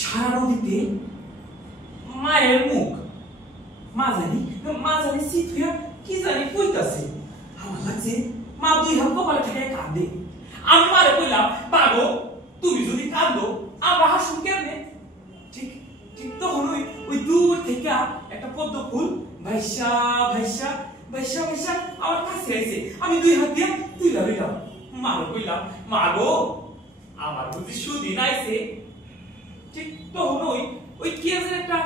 সারা নদীতে মায়ের মুখ। মা জানি শীত হইয়া কি জানি কইতাছে। আমার লাগছে মা দুই হাত কপালে ঠেকে কাঁদে। আমি মারে কইলাম, বাগো তুমি যদি কাঁদো আমরা হাসুন কেমনে? ঠিক ঠিক তখন ওই দূর থেকে একটা পদ্ম ফুল ভাইসা ভাইসা ভাইসা ভাইসা আমার কাছে আইছে। আমি দুই হাত দিয়ে তুইলা লইলাম। মারে কইলাম, মাগো আমার বুঝি সুদিন আইছে। ঠিক তখন ওই কি আছে একটা